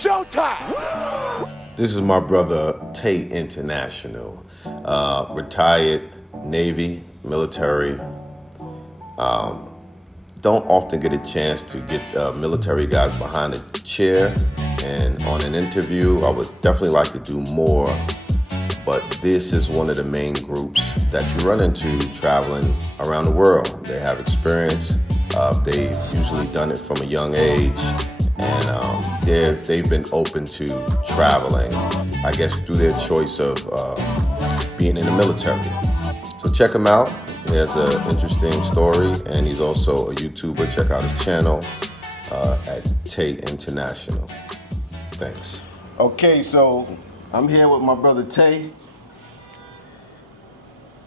Showtime! This is my brother, Tate International. Retired Navy, military. Don't often get a chance to get military guys behind a chair and on an interview. I would definitely like to do more, but this is one of the main groups that you run into traveling around the world. They have experience. They've usually done it from a young age, and they've been open to traveling, I guess, through their choice of being in the military. So check him out. He has an interesting story, and he's also a YouTuber. Check out his channel at Tate International. Thanks. Okay, so I'm here with my brother Tay.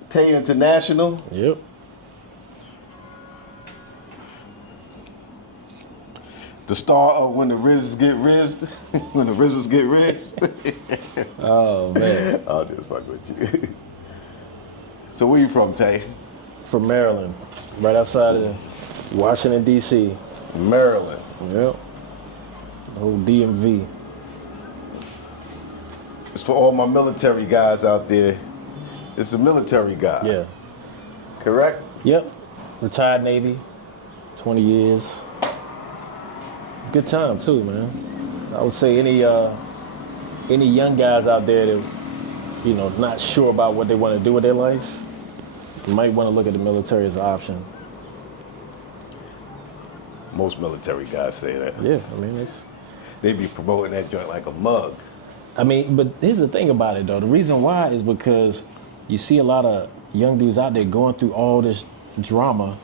Tay International. Yep. The star of When the Rizzes Get Rizzed. When the Rizzes Get Rizzed. Oh, man. I'll just fuck with you. So where you from, Tay? From Maryland, right outside of Washington, D.C. Maryland. Yep. Old DMV. It's for all my military guys out there. It's a military guy. Yeah. Correct? Yep. Retired Navy, 20 years. Good time too, man. I would say any young guys out there that, you know, not sure about what they want to do with their life, you might want to look at the military as an option. Most military guys say that. Yeah, I mean, They be promoting that joint like a mug. I mean, but here's the thing about it, though. The reason why is because you see a lot of young dudes out there going through all this drama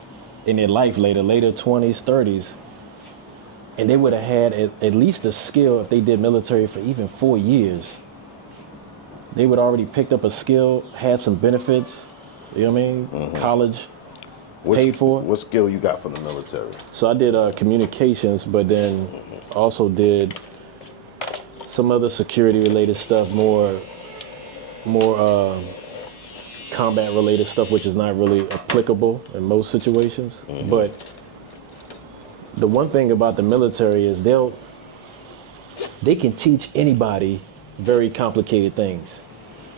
in their life later 20s, 30s, and they would have had at least a skill if they did military for even 4 years. They would already picked up a skill, had some benefits, you know what I mean? Mm-hmm. College, paid for. What skill you got from the military? So I did communications, but then also did some other security-related stuff, more combat-related stuff, which is not really applicable in most situations. Mm-hmm. But the one thing about the military is they can teach anybody very complicated things.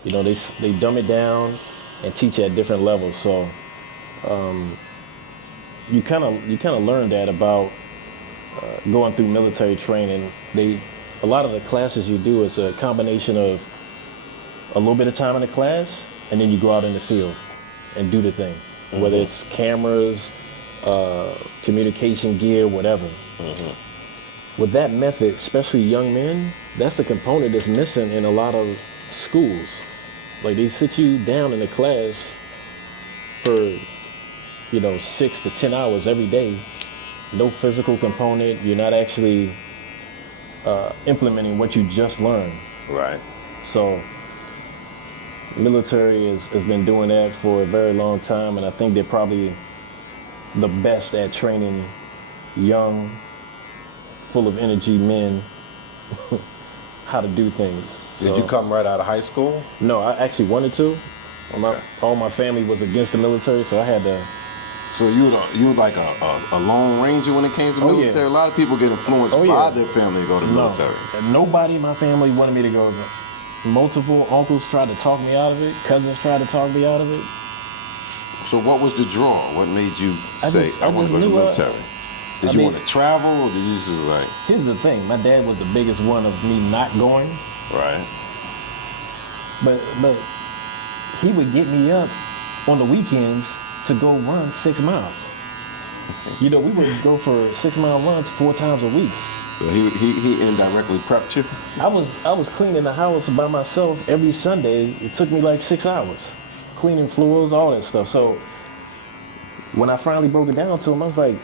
You know, they dumb it down and teach at different levels. So you kind of learn that about going through military training. A lot of the classes you do is a combination of a little bit of time in the class, and then you go out in the field and do the thing, mm-hmm. whether it's cameras, communication gear, whatever. Mm-hmm. With that method, especially young men, that's the component that's missing in a lot of schools. Like, they sit you down in a class for, 6 to 10 hours every day. No physical component. You're not actually implementing what you just learned. Right. So military has been doing that for a very long time, and I think they're probably the best at training young, full of energy men how to do things. Did you come right out of high school? No, I actually wanted to. All my family was against the military, so I had to. So you were like a lone ranger when it came to military? Yeah. A lot of people get influenced by their family to go to the military. Nobody in my family wanted me to go. Multiple uncles tried to talk me out of it. Cousins tried to talk me out of it. So what was the draw? What made you say, I want to go to the military? Did you want to travel, or did you just like... Here's the thing. My dad was the biggest one of me not going. Right. But he would get me up on the weekends to go run 6 miles. We would go for 6-mile runs 4 times a week. So he indirectly prepped you? I was cleaning the house by myself every Sunday. It took me like 6 hours. Cleaning floors, all that stuff. So when I finally broke it down to him, I was like,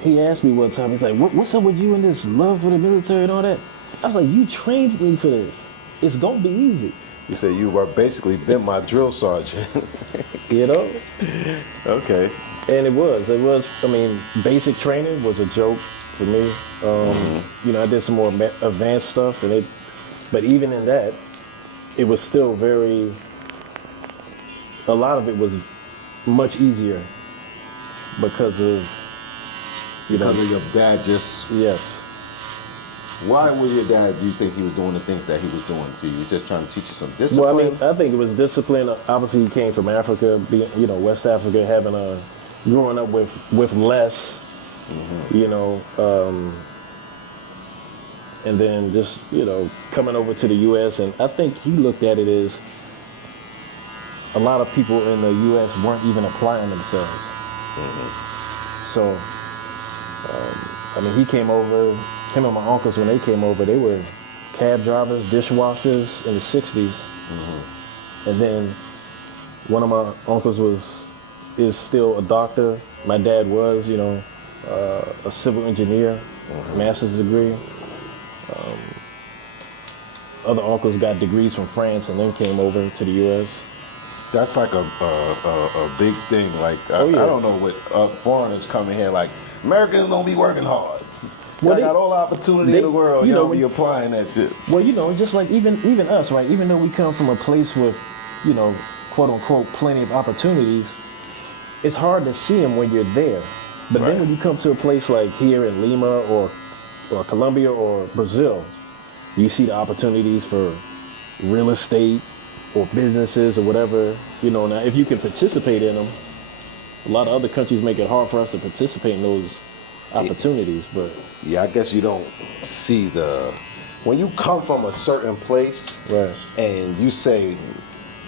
he asked me one time, he's like, what's up with you and this love for the military and all that? I was like, you trained me for this. It's gonna be easy. You said you were basically been my drill sergeant. Okay. And it was, basic training was a joke for me. I did some more advanced stuff, but even in that, it was still a lot of it was much easier because of, because of your dad just... Yes. Why was your dad, do you think he was doing the things that he was doing to you? He was just trying to teach you some Well, discipline? I think it was discipline. Obviously, he came from Africa, being, West Africa, having growing up with less, and then just, coming over to the U.S. And I think he looked at it as a lot of people in the U.S. weren't even applying themselves. So, he came over, him and my uncles, when they came over, they were cab drivers, dishwashers in the 60s. And then one of my uncles is still a doctor. My dad was, a civil engineer, master's degree. Other uncles got degrees from France and then came over to the U.S. That's like a big thing. Like, I don't know what foreigners coming here, like, Americans don't be working hard. Well, they got all the opportunity in the world. You don't be applying that shit. Well, just like even us, right? Even though we come from a place with, quote unquote, plenty of opportunities, it's hard to see them when you're there. But then when you come to a place like here in Lima or Colombia or Brazil, you see the opportunities for real estate or businesses or whatever. Now if you can participate in them, a lot of other countries make it hard for us to participate in those opportunities. But yeah, I guess you don't see when you come from a certain place, right, and you say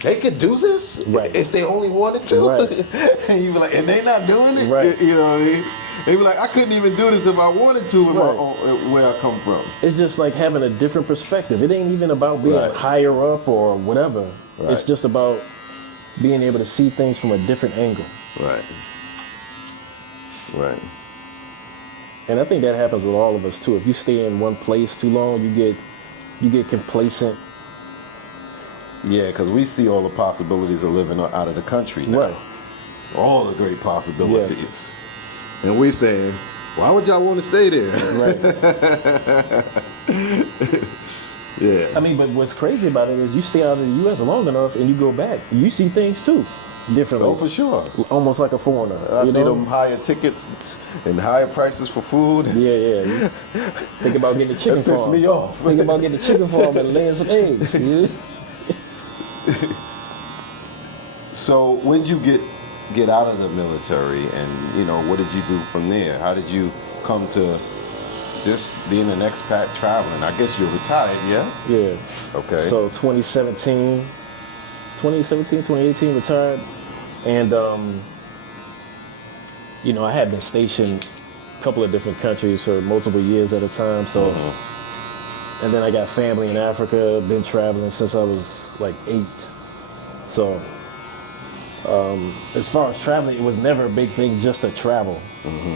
they could do this, right, if they only wanted to, right. And you be like, and they not doing it, right. You know what I mean? They be like, I couldn't even do this if I wanted to, where I come from. It's just like having a different perspective. It ain't even about being higher up or whatever. Right. It's just about being able to see things from a different angle. Right. And I think that happens with all of us too. If you stay in one place too long, you get complacent. Yeah, because we see all the possibilities of living out of the country now. Right. All the great possibilities. Yes. And we saying, why would y'all want to stay there? Right. Yeah. But what's crazy about it is you stay out of the U.S. long enough and you go back, you see things too differently. Oh, for sure. Almost like a foreigner. I see them higher tickets and higher prices for food. Yeah. Think about getting a chicken farm. That pissed me off. Think about getting a chicken farm and laying some eggs. So when you get out of the military, and what did you do from there? How did you come to just being an expat traveling? I guess you're retired, yeah? Yeah. Okay. So 2018, retired. And, I had been stationed a couple of different countries for multiple years at a time. So, and then I got family in Africa, been traveling since I was like 8. So, as far as traveling, it was never a big thing just to travel.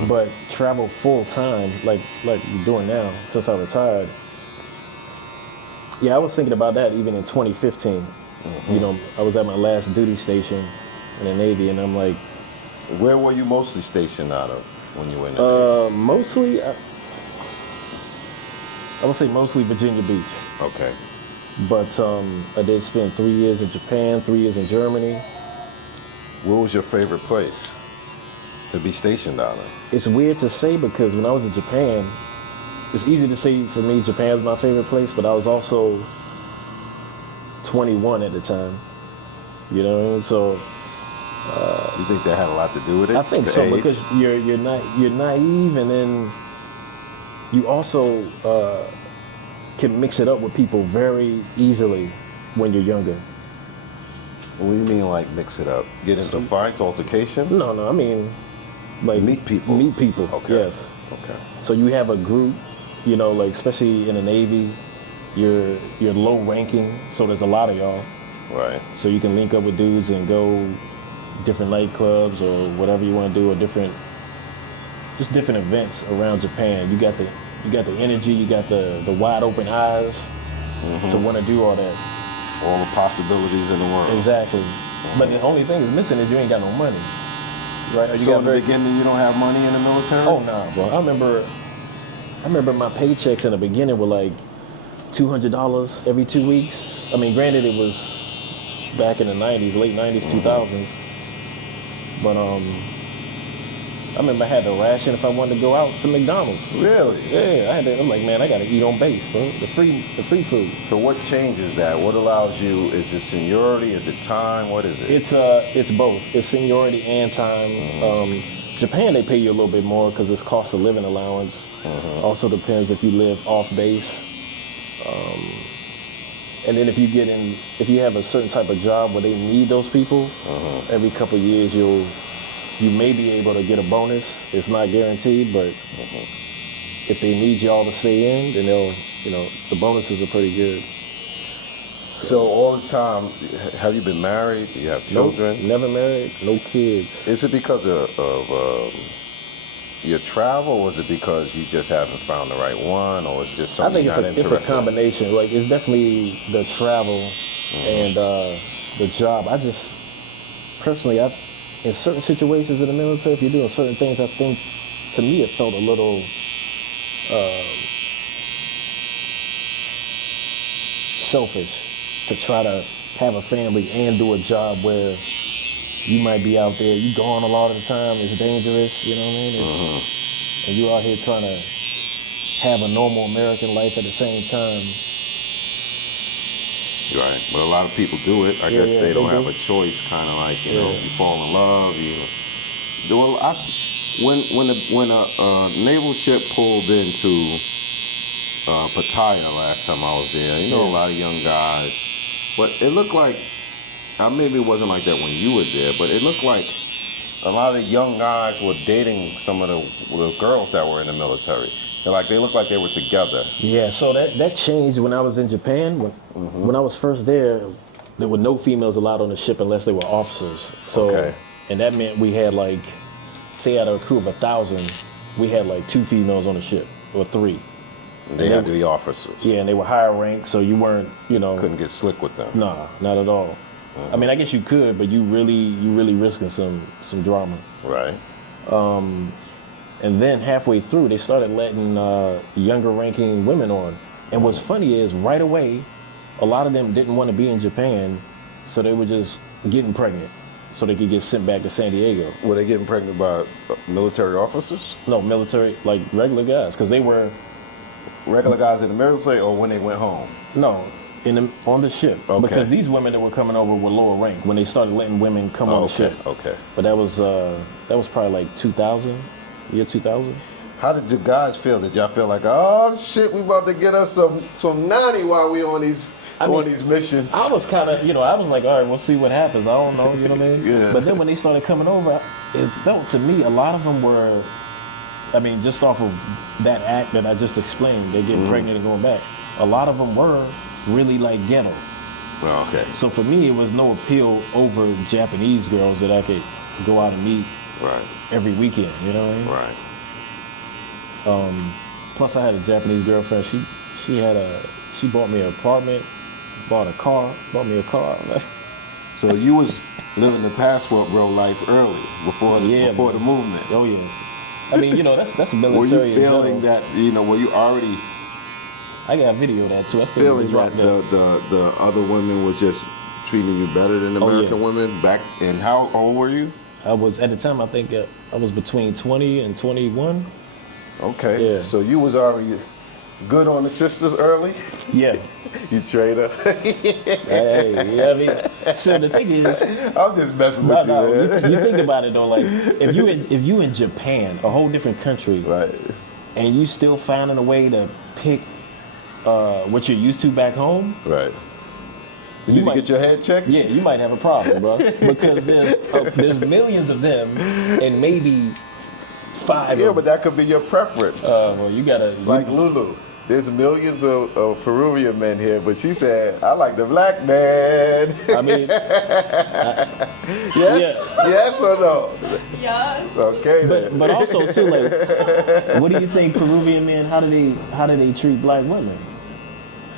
But travel full time, like you're doing now, since I retired. Yeah, I was thinking about that even in 2015. I was at my last duty station in the Navy, and I'm like, where were you mostly stationed out of when you were in the Navy? Mostly, I would say mostly Virginia Beach. Okay. But I did spend 3 years in Japan, 3 years in Germany. Where was your favorite place to be stationed out of? It's weird to say because when I was in Japan, it's easy to say for me Japan's my favorite place, but I was also 21 at the time. You know what I mean? So you think that had a lot to do with it? I think so, because you're naive, and then you also can mix it up with people very easily when you're younger. What do you mean, like, mix it up? Get into fights, altercations? No, I mean, like meet people. Meet people. Okay. Yes. Okay. So you have a group, like especially in the Navy, you're low ranking, so there's a lot of y'all. Right. So you can link up with dudes and go different nightclubs or whatever you want to do, or different events around Japan. You got the energy, you got the wide open eyes to want to do all that. All the possibilities in the world. Exactly. But the only thing is missing is you ain't got no money. Right? So in the beginning you don't have money in the military? Oh, nah, bro. I remember my paychecks in the beginning were like $200 every 2 weeks. I mean, granted, it was back in the 90s, late 90s, 2000s. But I remember I had to ration if I wanted to go out to McDonald's. Really? Yeah, I had to. I'm like, man, I gotta eat on base, bro. The free food. So what changes that? What allows you? Is it seniority? Is it time? What is it? It's both. It's seniority and time. Japan, they pay you a little bit more because it's cost of living allowance. Also depends if you live off base. And then if you have a certain type of job where they need those people, every couple of years you may be able to get a bonus. It's not guaranteed, but if they need y'all to stay in, then the bonuses are pretty good. So all the time, have you been married? Do you have children? Nope, never married, no kids. Is it because of your travel, or is it because you just haven't found the right one, or it's just something you're not interested in? It's a combination. Like, it's definitely the travel and the job. I just, personally, in certain situations in the military, if you're doing certain things, I think, to me, it felt a little selfish to try to have a family and do a job where you might be out there, you gone a lot of the time, it's dangerous, you know what I mean? And you out here trying to have a normal American life at the same time. Right, but a lot of people do it. I guess they don't have a choice. Kind of like you know, you fall in love. When a naval ship pulled into Pattaya last time I was there, a lot of young guys, but it looked like maybe it wasn't like that when you were there, but it looked like a lot of young guys were dating some of the girls that were in the military. They looked like they were together. Yeah, so that changed when I was in Japan. When I was first there were no females allowed on the ship unless they were officers. So, and that meant we had say out of a crew of 1,000, we had 2 females on the ship, or 3. And they had to be officers. Yeah, and they were higher ranked, so you weren't, Couldn't get slick with them. Nah, not at all. I mean, I guess you could, but you really risking some drama. Right. And then halfway through, they started letting younger ranking women on. And what's funny is, right away, a lot of them didn't want to be in Japan, so they were just getting pregnant so they could get sent back to San Diego. Were they getting pregnant by military officers? No, military, regular guys, because they were... Regular guys in the military, or when they went home? No, on the ship. Okay. Because these women that were coming over were lower rank when they started letting women come on the ship. Okay. But that was probably 2000. Year 2000. How did you guys feel? Did y'all feel like, oh shit, we about to get us some nanny while we on these missions? I was kind of, I was like, all right, we'll see what happens. I don't know, you know what I mean? Yeah. But then when they started coming over, it felt to me a lot of them were, just off of that act that I just explained, they get pregnant and going back. A lot of them were really ghetto. Oh, okay. So for me, it was no appeal over Japanese girls that I could go out and meet. Right. Every weekend, you know what I mean? Right. Plus, I had a Japanese girlfriend. She bought me an apartment, bought me a car. So you was living the passport bro life early before the movement. Oh yeah. That's military. Were you feeling that? Were you already? I got video of that too. I still feeling that the other women was just treating you better than American women back. And how old were you? I was, at the time, I think I was between 20 and 21. Okay. Yeah. So you was already good on the sisters early? Yeah. You traitor. Hey, so the thing is... I'm just messing with you, man. You think about it, though, if you in Japan, a whole different country, right, and you still finding a way to pick what you're used to back home... Right. You might get your head checked? Yeah, you might have a problem, bro. Because there's millions of them, and maybe 5. Yeah, but that could be your preference. Well, you gotta Lulu. There's millions of Peruvian men here, but she said, "I like the black man." Yes or no? Yes. Okay. But also too, what do you think Peruvian men? How do they treat black women?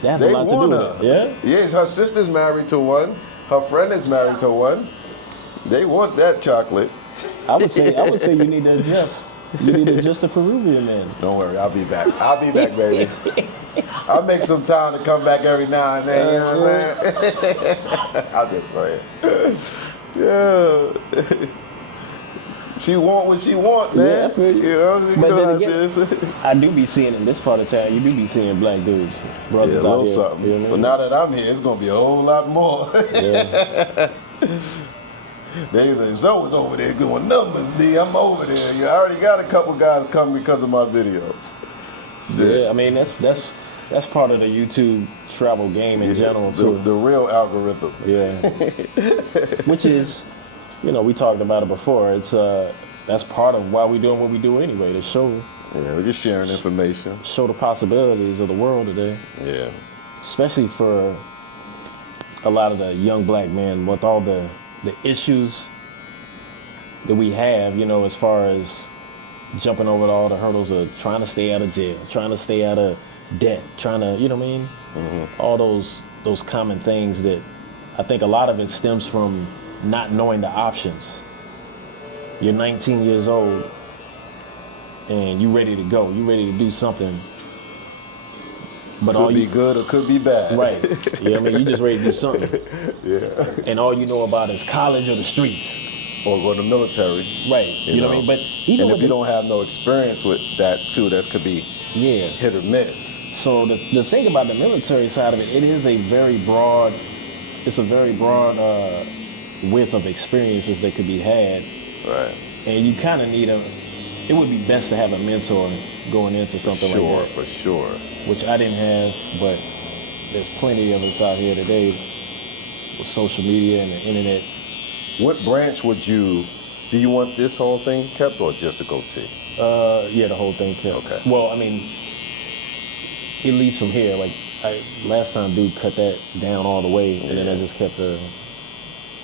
That has a lot to do with it. Yeah? Yes, her sister's married to one. Her friend is married to one. They want that chocolate. I would say you need to adjust. You need to adjust the Peruvian man. Don't worry, I'll be back. I'll be back, baby. I'll make some time to come back every now and then, you know what I'm saying? I'll just play it. Yeah. She want what she want, man. Yeah, I feel you. You know, But then how again, it is. I do be seeing in this part of town, you do be seeing black dudes, brothers Yeah, a out little here. something. You know what I But mean? now that I'm here, it's gonna be a whole lot more. Yeah. They say Zoe's over there doing numbers, D. I'm over there. Yeah, I already got a couple guys coming because of my videos. Shit. Yeah, I mean that's part of the YouTube travel game in general too. The real algorithm. Yeah. Which is, you know, we talked about it before. It's that's part of why we're doing what we do anyway, to show Yeah, we're just sharing information. the possibilities of the world today. Yeah. Especially for a lot of the young black men with all the issues that we have, you know, as far as jumping over all the hurdles of trying to stay out of jail, trying to stay out of debt, trying to, you know what I mean? Mm-hmm. All those common things that I think a lot of it stems from not knowing the options. You're 19 years old and you ready to go. You ready to do something. But could be good or could be bad. Right. You know what I mean? You just ready to do something. Yeah. And all you know about is college or the streets. Or go to the military. Right. You know what I mean? But even if you don't have no experience with that too, that could be hit or miss. So the thing about the military side of it, it is a very broad width of experiences that could be had. Right. And you kind of need it would be best to have a mentor going into something like that. For sure. Which I didn't have, but there's plenty of us out here today with social media and the internet. What branch do you want this whole thing kept or just a goatee? Yeah, the whole thing kept. Okay. Well, I mean, at least from here, like last time dude cut that down all the way, and then I just kept the...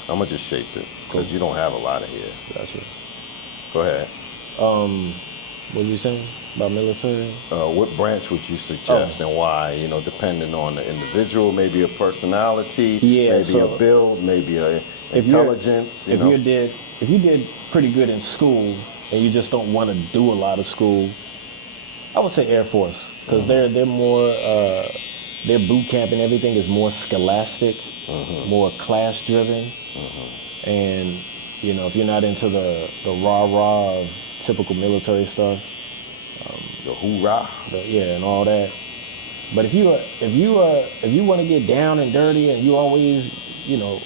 I'm gonna just shape it, because you don't have a lot of hair. Gotcha. Go ahead. What were you saying about military? What branch would you suggest and why? You know, depending on the individual, maybe a personality, maybe a build, maybe a intelligence. If you did pretty good in school and you just don't want to do a lot of school, I would say Air Force, because they're more their boot camp and everything is more scholastic, more class driven, and you know, if you're not into the rah-rah of typical military stuff, the hoorah, and all that. But if you want to get down and dirty and you always, you know,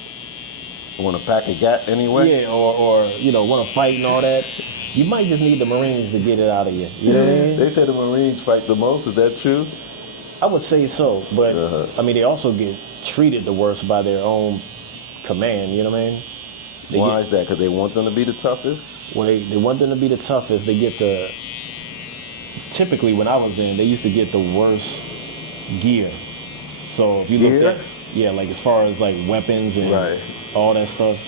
want to pack a gat anyway, or you know, want to fight and all that, you might just need the Marines to get it out of you. You know what I mean? They say the Marines fight the most. Is that true? I would say so, but I mean, they also get treated the worst by their own command. You know what I mean? Why is that? Because they want them to be the toughest? Well, they want them to be the toughest. They get typically when I was in, they used to get the worst gear. So if you looked at, like as far as like weapons and all that stuff,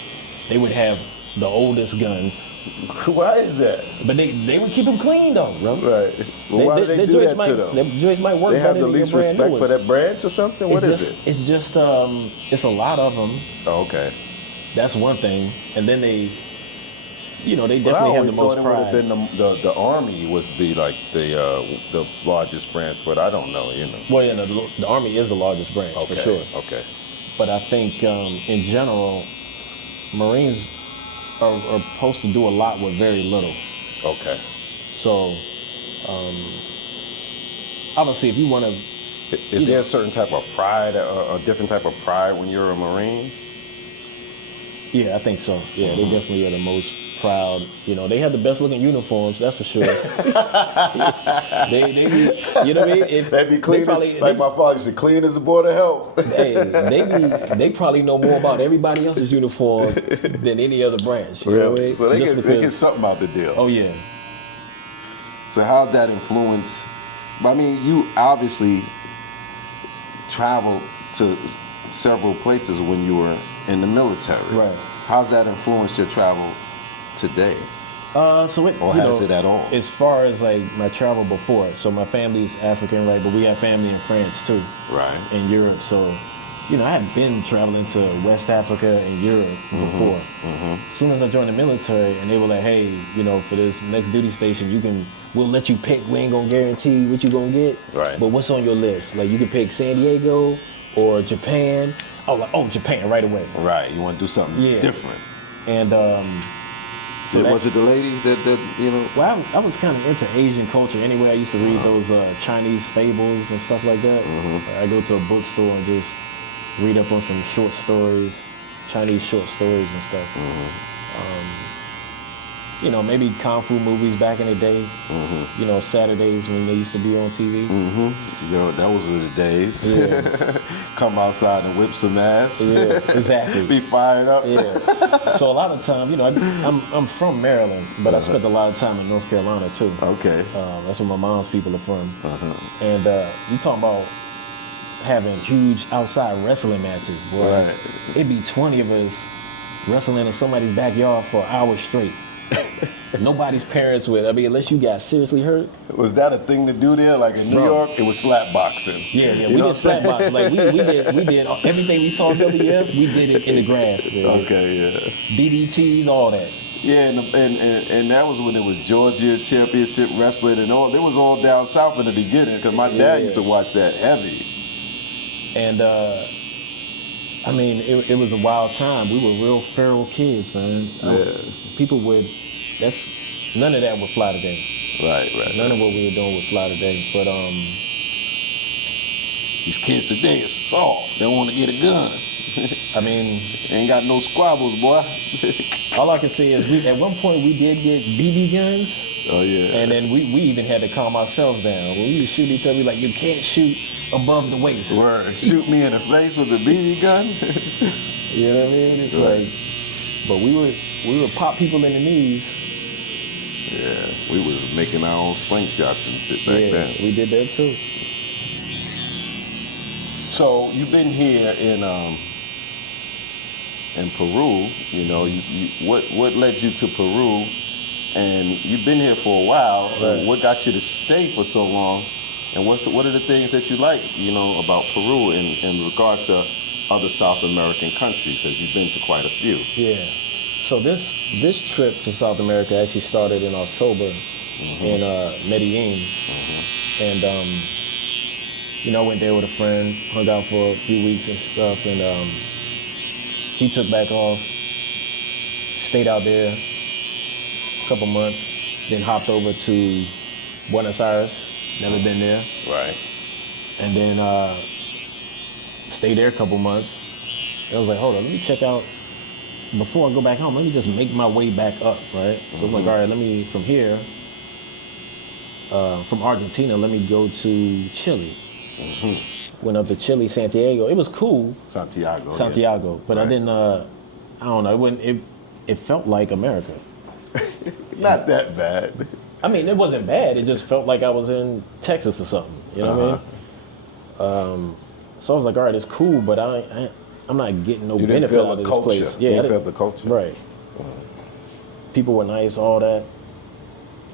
they would have the oldest guns. Why is that? But they would keep them clean though, bro. Right. Well, why do they do that to them? Their joints might work. They have better the than least your brand respect new for ones. that branch or something? What is it? It's just it's a lot of them. Oh, okay. That's one thing. And then they definitely have the most pride. I always thought it would have been the Army was the largest branch, but I don't know, you know. Well, yeah, the Army is the largest branch, for sure. Okay. But I think in general, Marines are supposed to do a lot with very little. Okay. So, obviously, if you want to... Is there a certain type of pride, a different type of pride when you're a Marine? Yeah, I think so. Yeah, they definitely are the most proud. You know, they have the best looking uniforms, that's for sure. they you know what I mean? They be clean, my father used to clean as a board of health. Hey, they probably know more about everybody else's uniform than any other branch. You know what I mean? So they get something out the deal. Oh, yeah. So how'd that influence? I mean, you obviously traveled to several places when you were in the military. Right. How's that influenced your travel today? Has it at all? As far as like my travel before, so my family's African, right? But we have family in France too. Right. In Europe, so you know, I had been traveling to West Africa and Europe before. As soon as I joined the military, and they were like, "Hey, you know, for this next duty station, we'll let you pick. We ain't gonna guarantee what you gonna get, right? But what's on your list? Like, you can pick San Diego or Japan." I was like, "Oh, Japan right away." Right. You want to do something different. And So yeah, was it the ladies that you know? Well, I was kind of into Asian culture anyway. I used to read those Chinese fables and stuff like that. I go to a bookstore and just read up on some short stories, Chinese short stories and stuff. You know, maybe kung fu movies back in the day. You know, Saturdays when they used to be on TV. Yo, that was the days. Yeah. Come outside and whip some ass. Yeah, exactly. Be fired up. Yeah. So a lot of time, you know, I'm from Maryland, but I spent a lot of time in North Carolina too. Okay. That's where my mom's people are from. And you talking about having huge outside wrestling matches, boy. Right. It'd be 20 of us wrestling in somebody's backyard for hours straight. Nobody's parents would. I mean, unless you got seriously hurt. Was that a thing to do there? Like in New York, it was slap boxing. Yeah, we did slap boxing. Like we did everything we saw on WF. We did it in the grass. Man. Okay, yeah. DDTs, all that. Yeah, and that was when it was Georgia Championship Wrestling and all. It was all down south in the beginning because my dad used to watch that heavy. And I mean, it was a wild time. We were real feral kids, man. People would. None of that would fly today. Right. None of what we were doing would fly today. But these kids today is soft. They want to get a gun. I mean, ain't got no squabbles, boy. All I can say is at one point we did get BB guns. Oh yeah. And then we even had to calm ourselves down. When we would shoot each other, we like, you can't shoot above the waist. Word. Shoot me in the face with a BB gun. You know what I mean? It's like, but we would pop people in the knees. Yeah, we was making our own slingshots and shit back then. Yeah, we did that too. So you've been here in Peru. You know, what led you to Peru? And you've been here for a while. Right. What got you to stay for so long? And what are the things that you like, you know, about Peru in regards to other South American countries? Because you've been to quite a few. Yeah. So this trip to South America actually started in October in Medellin, and you know, I went there with a friend, hung out for a few weeks and stuff, and he took back off, stayed out there a couple months, then hopped over to Buenos Aires, never been there. Right. And then stayed there a couple months. And I was like, hold on, let me check out. Before I go back home, let me just make my way back up, right? So I'm like, all right, let me, from here, from Argentina, let me go to Chile. Went up to Chile, Santiago. It was cool. Santiago. Yeah. But right. I didn't, I don't know, it felt like America. Not that bad. I mean, it wasn't bad. It just felt like I was in Texas or something. You know what I mean? So I was like, all right, it's cool, but I'm not getting no benefit out of this place. Yeah, you felt the culture. Right. People were nice, all that.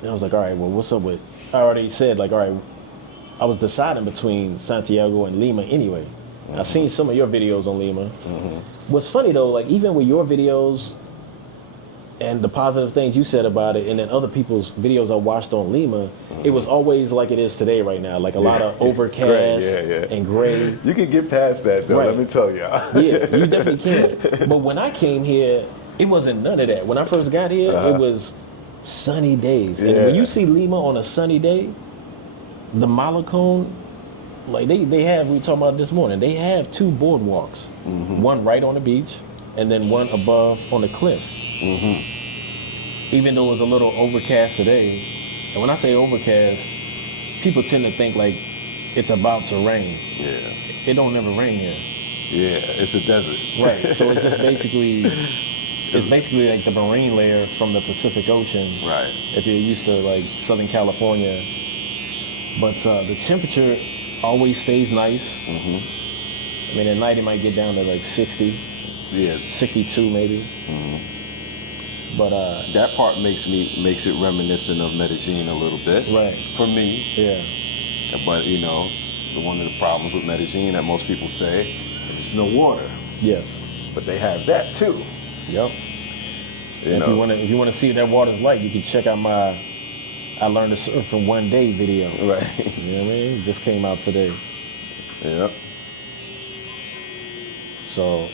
And I was like, all right, well, what's up with... I already said, like, all right, I was deciding between Santiago and Lima anyway. I've seen some of your videos on Lima. What's funny, though, like, even with your videos and the positive things you said about it, and then other people's videos I watched on Lima, it was always like it is today right now, like a lot of overcast and gray. You can get past that, though, let me tell y'all. Yeah, you definitely can. But when I came here, it wasn't none of that. When I first got here, it was sunny days. And when you see Lima on a sunny day, the Malecón, like they have, we were talking about this morning, they have two boardwalks. One right on the beach, and then one above on the cliff. Even though it was a little overcast today, and when I say overcast, people tend to think like it's about to rain. Yeah. It don't never rain here. Yeah, it's a desert. Right. So it's just basically like the marine layer from the Pacific Ocean. Right. If you're used to like Southern California. But the temperature always stays nice. I mean, at night it might get down to like 60. Yeah. 62 maybe. But that part makes it reminiscent of Medellin a little bit. Right. For me. Yeah. But you know, one of the problems with Medellin that most people say is no water. Yes. But they have that too. Yep. If you want to see what that water's like, you can check out my I Learned to Surf in One Day video. Right. You know what I mean? It just came out today. Yep. So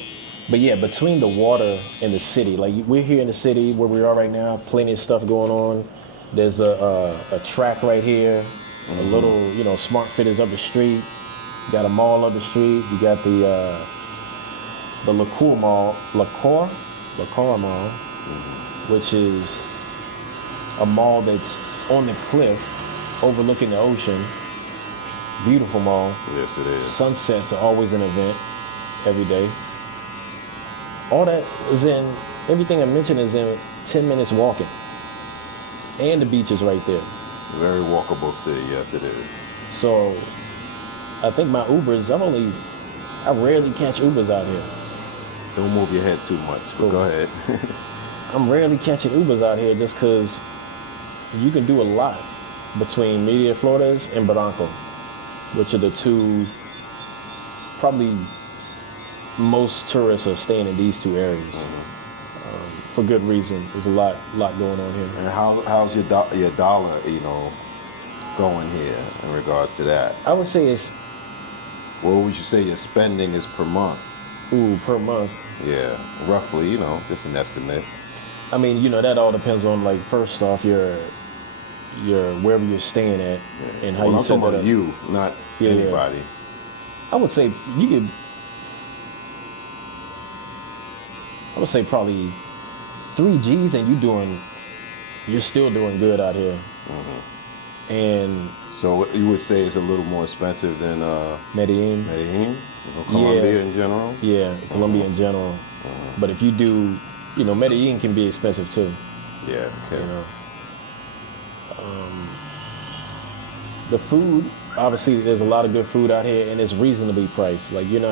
But yeah, between the water and the city, like we're here in the city where we are right now, plenty of stuff going on. There's a track right here, a little, Smart Fit is up the street. You got a mall up the street. You got the LaCour Mall, which is a mall that's on the cliff overlooking the ocean. Beautiful mall. Yes, it is. Sunsets are always an event every day. All that is in, everything I mentioned is in 10 minutes walking. And the beach is right there. Very walkable city, yes it is. So I think my Ubers, I rarely catch Ubers out here. Don't move your head too much, but go ahead. I'm rarely catching Ubers out here just because you can do a lot between Miraflores and Barranco, which are the two, probably most tourists are staying in these two areas. For good reason. There's a lot going on here. And how's your dollar, going here in regards to that? I would say it's... What would you say your spending is per month? Per month. Yeah, roughly, just an estimate. I mean, that all depends on, like, first off, your wherever you're staying at and how you set that up. I'm talking about you, not anybody. I would say probably 3 G's and you're still doing good out here. And so you would say it's a little more expensive than Medellin, Colombia in general. Yeah, Colombia in general. But if you do, Medellin can be expensive too. Yeah. Okay. The food, obviously, there's a lot of good food out here, and it's reasonably priced. Like It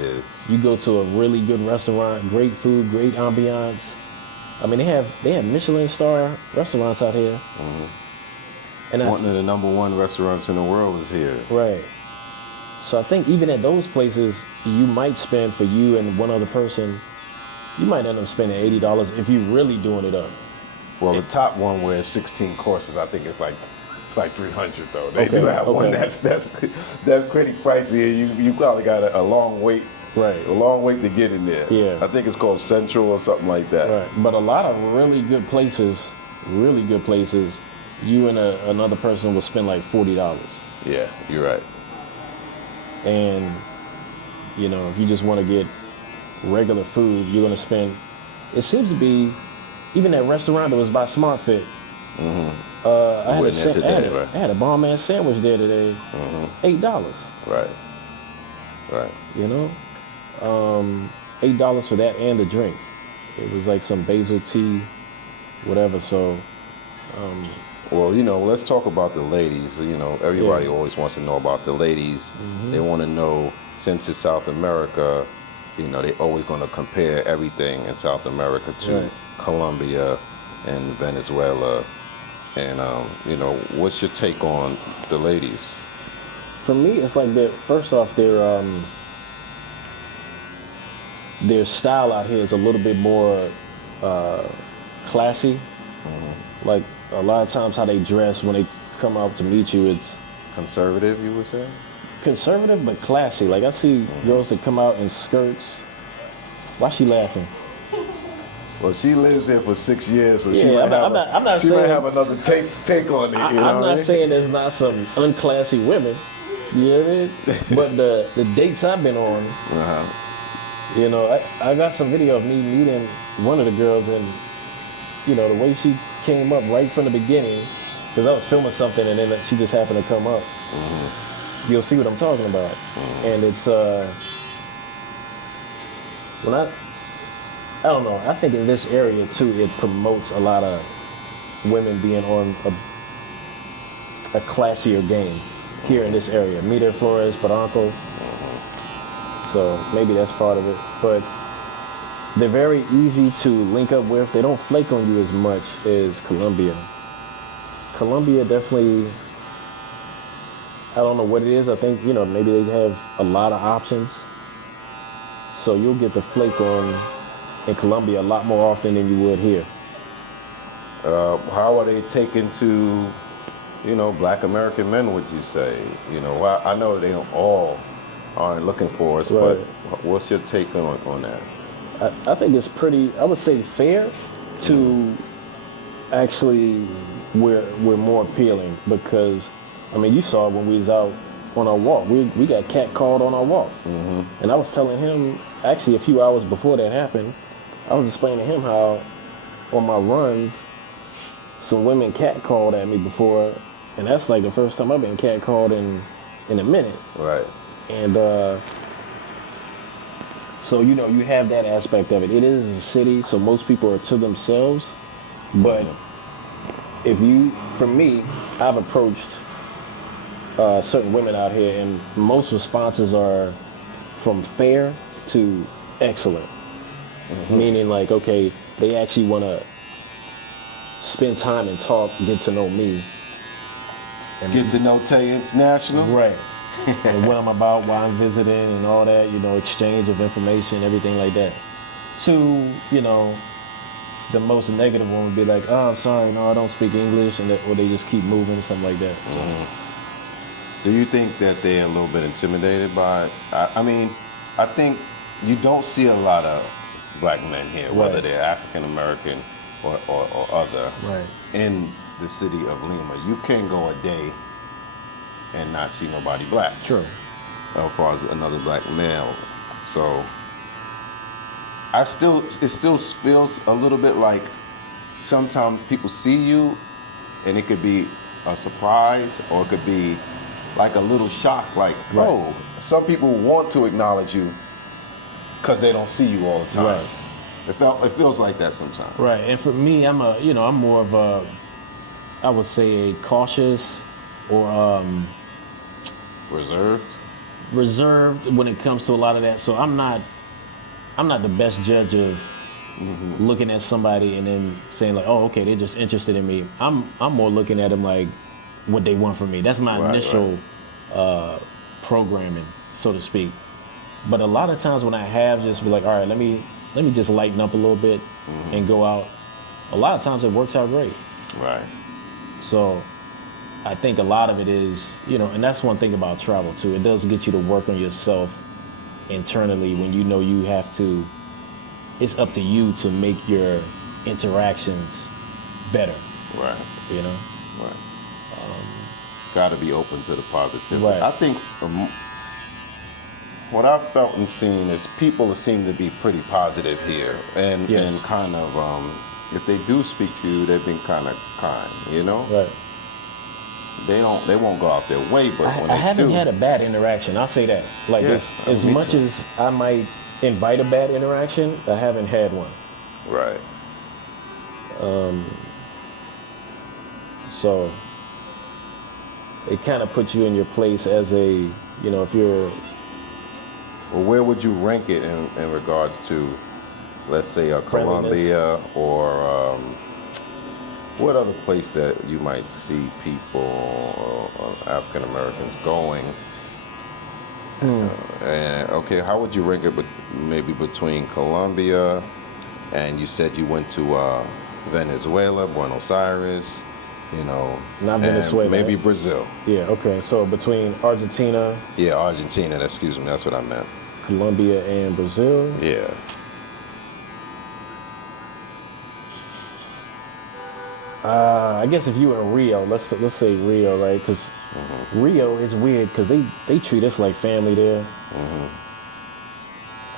is. You go to a really good restaurant, great food, great ambiance. I mean, they have Michelin star restaurants out here. And one of the #1 restaurants in the world is here. Right. So I think even at those places, you might spend, for you and one other person, you might end up spending $80 if you're really doing it up. Well, the top one where it's 16 courses, I think it's like $300 though. They do have one that's pretty pricey. You probably got a long wait. Right. A long wait to get in there. Yeah. I think it's called Central or something like that. Right. But a lot of really good places, you and another person will spend like $40. Yeah, you're right. And, if you just want to get regular food, you're going to spend, it seems to be, even that restaurant that was by Smart Fit, I had a bomb-ass sandwich there today, $8. Right. $8 for that and the drink. It was like some basil tea, whatever. So, well, let's talk about the ladies. Everybody always wants to know about the ladies. They want to know, since it's South America, they always going to compare everything in South America to Colombia and Venezuela. And, what's your take on the ladies? For me, it's like first off, their style out here is a little bit more classy. Like a lot of times how they dress when they come out to meet you, it's conservative, you would say? Conservative but classy. Like I see girls that come out in skirts. Why she laughing? Well, she lives here for 6 years, so she might have another take on it. I'm not saying there's not some unclassy women. You know what I mean? But the dates I've been on, I got some video of me meeting one of the girls, and the way she came up right from the beginning, because I was filming something and then she just happened to come up. You'll see what I'm talking about. And it's I don't know. I think in this area too, it promotes a lot of women being on a classier game here in this area. Miraflores, Barranco. So maybe that's part of it. But they're very easy to link up with. They don't flake on you as much as Colombia. Colombia definitely, I don't know what it is. I think, maybe they have a lot of options. So you'll get the flake on in Colombia a lot more often than you would here. How are they taken to, Black American men, would you say? I know they don't all aren't looking for us. Right. But what's your take on that? I think it's pretty, I would say, fair to actually we're more appealing because, I mean, you saw when we was out on our walk, we got catcalled on our walk. And I was telling him, actually a few hours before that happened, I was explaining to him how on my runs, some women catcalled at me before, and that's like the first time I've been catcalled in a minute. Right. And so, you know, you have that aspect of it. It is a city, so most people are to themselves. But for me, I've approached certain women out here, and most responses are from fair to excellent. Meaning like, okay, they actually want to spend time and talk, get to know me. And Get to know Tay International. right. And what I'm about, why I'm visiting, and all that, you know, exchange of information, everything like that. To, you know, the most negative one would be like, oh, I'm sorry, no, I don't speak English, or they just keep moving, something like that. So. Do you think that they're a little bit intimidated by? I mean, I think you don't see a lot of black men here, whether they're African American or other, in the city of Lima. You can't go a day and not see nobody black. True. As far as another black male. So it still feels a little bit like sometimes people see you and it could be a surprise, or it could be like a little shock, like, oh, some people want to acknowledge you because they don't see you all the time. It feels like that sometimes. Right, and for me, I'm more of a, I would say, a cautious or reserved when it comes to a lot of that. So I'm not the best judge of looking at somebody and then saying like, oh, okay, they're just interested in me. I'm more looking at them like what they want from me. That's my initial programming, so to speak. But a lot of times when I have just be like, all right, let me just lighten up a little bit and go out. A lot of times it works out great. Right. So I think a lot of it is, you know, and that's one thing about travel too. It does get you to work on yourself internally when you know you have to. It's up to you to make your interactions better. Right. You know. Right. Got to be open to the positivity. Right. I think what I've felt and seen is people seem to be pretty positive here, and kind of if they do speak to you, they've been kind of kind. You know. Right. They won't go out their way, but when I they haven't do, had a bad interaction. I'll say that. Like as much too. as I might invite a bad interaction, I haven't had one. Right. So it kind of puts you in your place as a, you know, if you're. Well, where would you rank it in regards to, let's say, a Colombia or what other place that you might see people, African Americans going? And okay, how would you rank it? But maybe between Colombia, and you said you went to Venezuela, Buenos Aires, you know, not Venezuela, maybe Brazil. Yeah. Okay. So between Argentina. Yeah, Argentina. Excuse me. That's what I meant. Colombia and Brazil. Yeah. I guess if you were in Rio, let's say Rio, right? Because Rio is weird because they treat us like family there.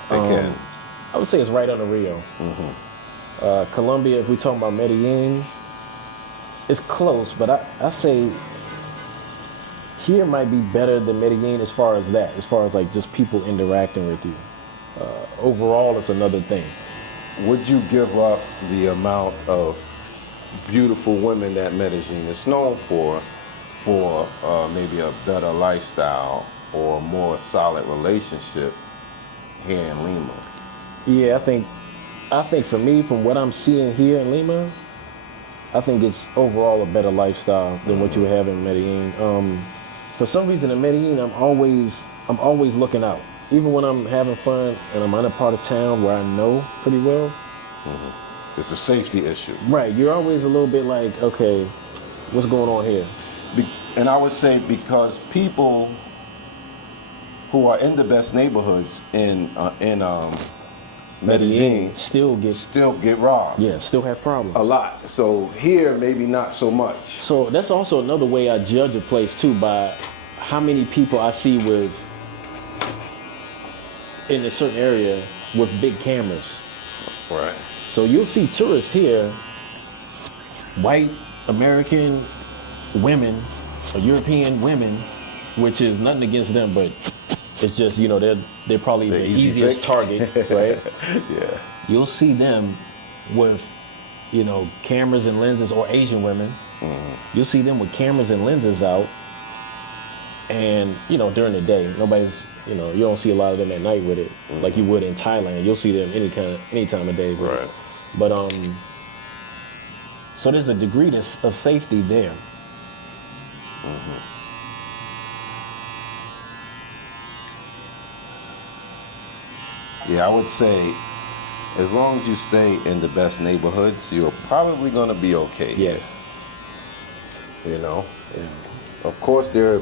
They can. I would say it's right under Rio. Colombia, if we're talking about Medellin, it's close, but I say here might be better than Medellin as far as that, as far as like just people interacting with you. Overall, it's another thing. Would you give up the amount of beautiful women that Medellin is known for maybe a better lifestyle or more solid relationship here in Lima? Yeah, I think for me, from what I'm seeing here in Lima, I think it's overall a better lifestyle than what you have in Medellin. For some reason in Medellin, I'm always looking out. Even when I'm having fun and I'm in a part of town where I know pretty well. It's a safety issue. Right, you're always a little bit like, okay, what's going on here? And I would say because people who are in the best neighborhoods in Medellin still get robbed. Yeah, still have problems. A lot. So here, maybe not so much. So that's also another way I judge a place too, by how many people I see with in a certain area with big cameras. Right. So you'll see tourists here, white American women or European women, which is nothing against them, but it's just, you know, they're probably the easiest target, right? Yeah. You'll see them with, you know, cameras and lenses, or Asian women. You'll see them with cameras and lenses out. And, you know, during the day, nobody's, you know, you don't see a lot of them at night with it, like you would in Thailand. You'll see them any time of day. Right. But so there's a degree of safety there. Yeah, I would say, as long as you stay in the best neighborhoods, you're probably going to be okay. Yes. You know? Yeah. Of course, there are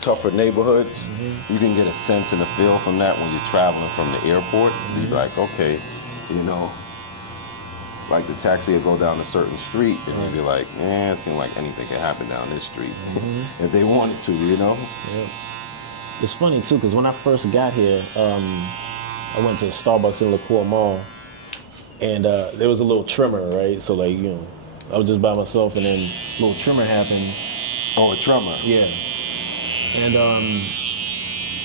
tougher neighborhoods. You can get a sense and a feel from that when you're traveling from the airport. You're like, okay, you know, like the taxi will go down a certain street, and you'll be like, it seems like anything can happen down this street if they wanted to, you know? Yeah. It's funny too, because when I first got here, I went to Starbucks in LaCour Mall, and there was a little tremor, right? So like, you know, I was just by myself, and then a little tremor happened. Oh, a tremor. Yeah. And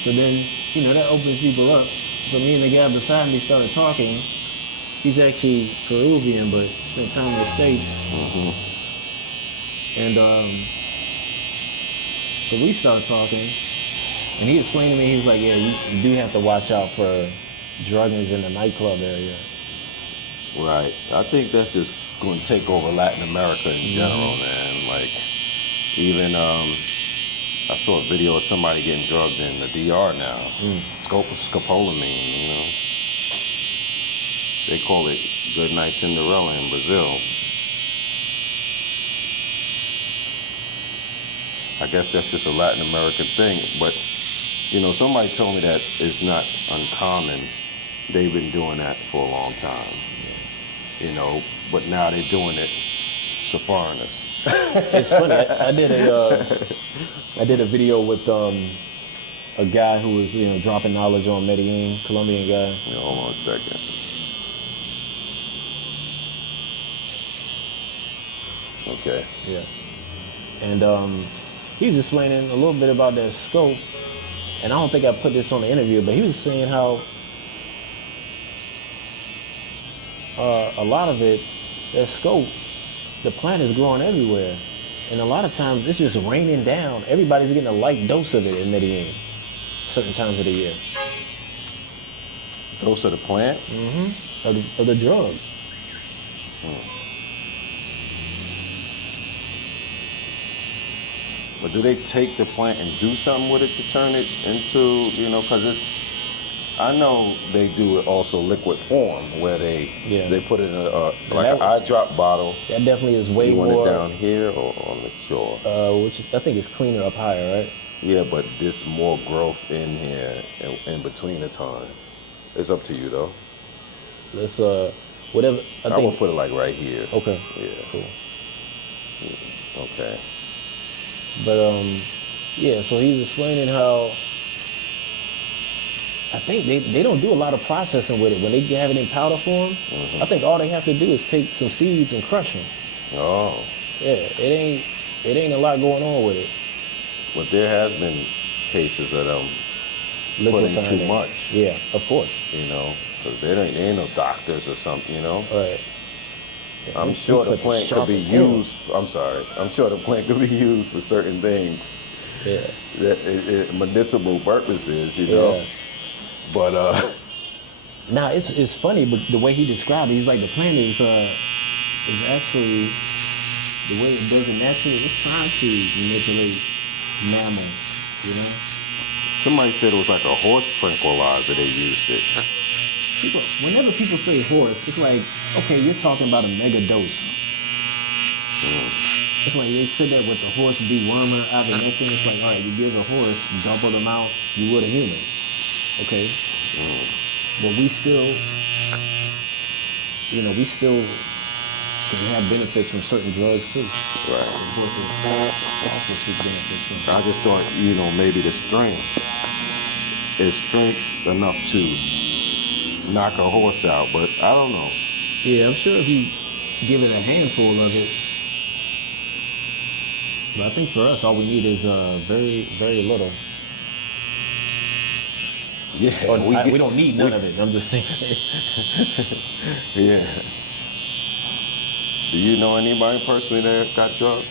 so then, you know, that opens people up. So me and the guy beside me started talking. He's actually Peruvian, but spent time in the States. And so we started talking, and he explained to me, he was like, yeah, you do have to watch out for druggings in the nightclub area. Right. I think that's just going to take over Latin America in general, man. Like, even I saw a video of somebody getting drugged in the DR now. Scopolamine, you know. They call it Good Night Cinderella in Brazil. I guess that's just a Latin American thing, but you know, somebody told me that it's not uncommon. They've been doing that for a long time, you know, but now they're doing it to foreigners. It's funny. I did a video with a guy who was, you know, dropping knowledge on Medellin, Colombian guy. Yeah, hold on a second. Okay. Yeah. And he was explaining a little bit about that scope, and I don't think I put this on the interview, but he was saying how a lot of it, that scope, the plant is growing everywhere. And a lot of times it's just raining down. Everybody's getting a light dose of it in Medellin, certain times of the year. Dose of the plant? Of the drug. But do they take the plant and do something with it to turn it into, you know, because I know they do it also liquid form, where they put it in like an eye drop bottle. That definitely is way more. You want it down here or on the jaw? Which I think is cleaner up higher, right? Yeah, but there's more growth in here in between the time. It's up to you though. Let's whatever. I think will put it like right here. Okay. Yeah. Cool. Okay. But yeah. So he's explaining how I think they don't do a lot of processing with it when they have it in powder form. I think all they have to do is take some seeds and crush them. Oh. Yeah. It ain't a lot going on with it. But there has been cases of them putting too much. Yeah, of course. You know, because there ain't no doctors or something, you know? Right. Yeah, I'm sure the plant could be used. I'm sorry. I'm sure the plant could be used for certain things. Yeah. That medicinal purposes, you know? But now it's funny, but the way he described it, he's like the plant is actually the way it does it naturally. It's trying to manipulate mammals, you know. Somebody said it was like a horse tranquilizer. They used it. Whenever people say horse, it's like, okay, you're talking about a mega dose. It's like they sit there with the horse dewormer, ivermectin. It's like, all right, you give a horse double the amount you would a human. Okay. But we still, we still can have benefits from certain drugs too. Right. Horses also seek benefits from. I just thought, maybe the strength is strength enough to knock a horse out, but I don't know. Yeah, I'm sure if you give it a handful of it. But I think for us, all we need is very, very little. Yeah, Or we don't need none of it. I'm just saying. Yeah. Do you know anybody personally that got drugged?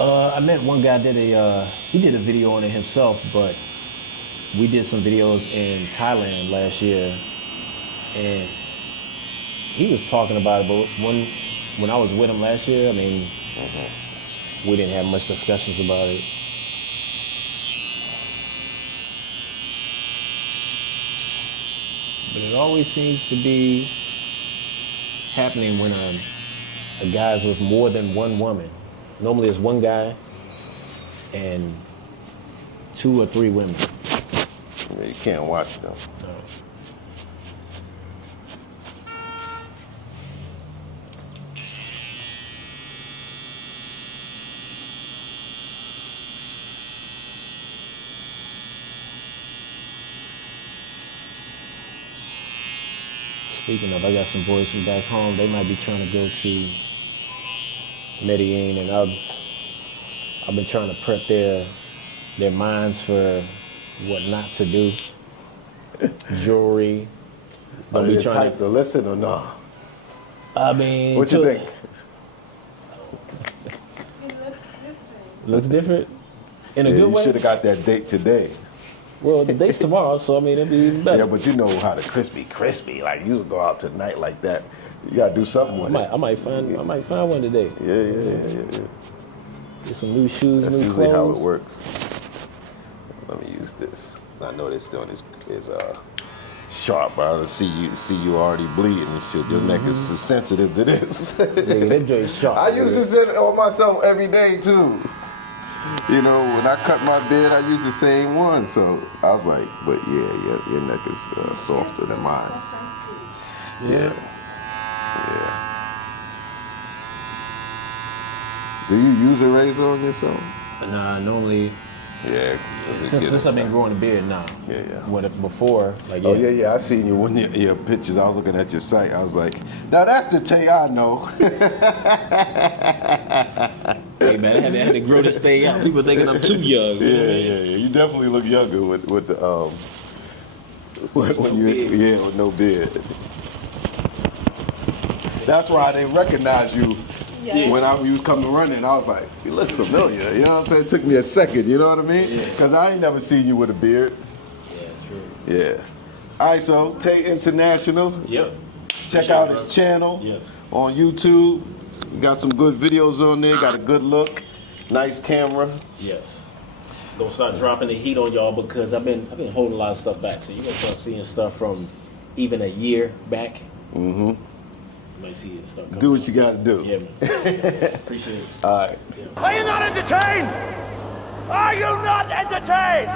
I met one guy he did a video on it himself, but we did some videos in Thailand last year, and he was talking about it. But when I was with him last year, I mean, we didn't have much discussions about it. But it always seems to be happening when a guy's with more than one woman. Normally it's one guy and 2 or 3 women. Yeah, you can't watch them. No. Speaking of, I got some boys from back home. They might be trying to go to Medellin, and I've been trying to prep their minds for what not to do. Jewelry. Are they the type to listen or not? I mean, what you think? It looks different. Looks different in a good You way. should have got that date today. Well, the date's tomorrow, so I mean it'd be even better. Yeah, but you know how the crispy. Like you would go out tonight like that. You gotta do something with it. I might find one today. Yeah. Get some new shoes, That's new usually clothes. how it works. Let me use this. I know this joint is sharp, bro. I see you already bleeding and shit. Your neck is sensitive to this. Nigga, that joint's sharp. I use this on myself every day too. When I cut my beard, I use the same one. So I was like, but yeah, your neck is softer than mine. Yeah. Do you use a razor on yourself? Nah, normally Yeah. since I've been growing a beard now. Yeah. Before, like Oh yeah. I seen you when your pictures. I was looking at your site. I was like, now that's the Tay I know. Hey man, I had to grow this thing out. People thinking I'm too young. Yeah. You definitely look younger with the with no beard. That's why they recognize you. Yeah. When you was coming running, I was like, you look familiar. You know what I'm saying? It took me a second. You know what I mean? Yeah. Because I ain't never seen you with a beard. Yeah, true. Yeah. All right, so Tay International. Yep. Check out his channel Yes. on YouTube. Got some good videos on there. Got a good look. Nice camera. Yes. Gonna start dropping the heat on y'all because I've been holding a lot of stuff back. So you're gonna start seeing stuff from even a year back. Mm-hmm. You might see it stuff coming. Do what you got to do. Yeah, man. Appreciate it. All right. Are you not entertained? Are you not entertained?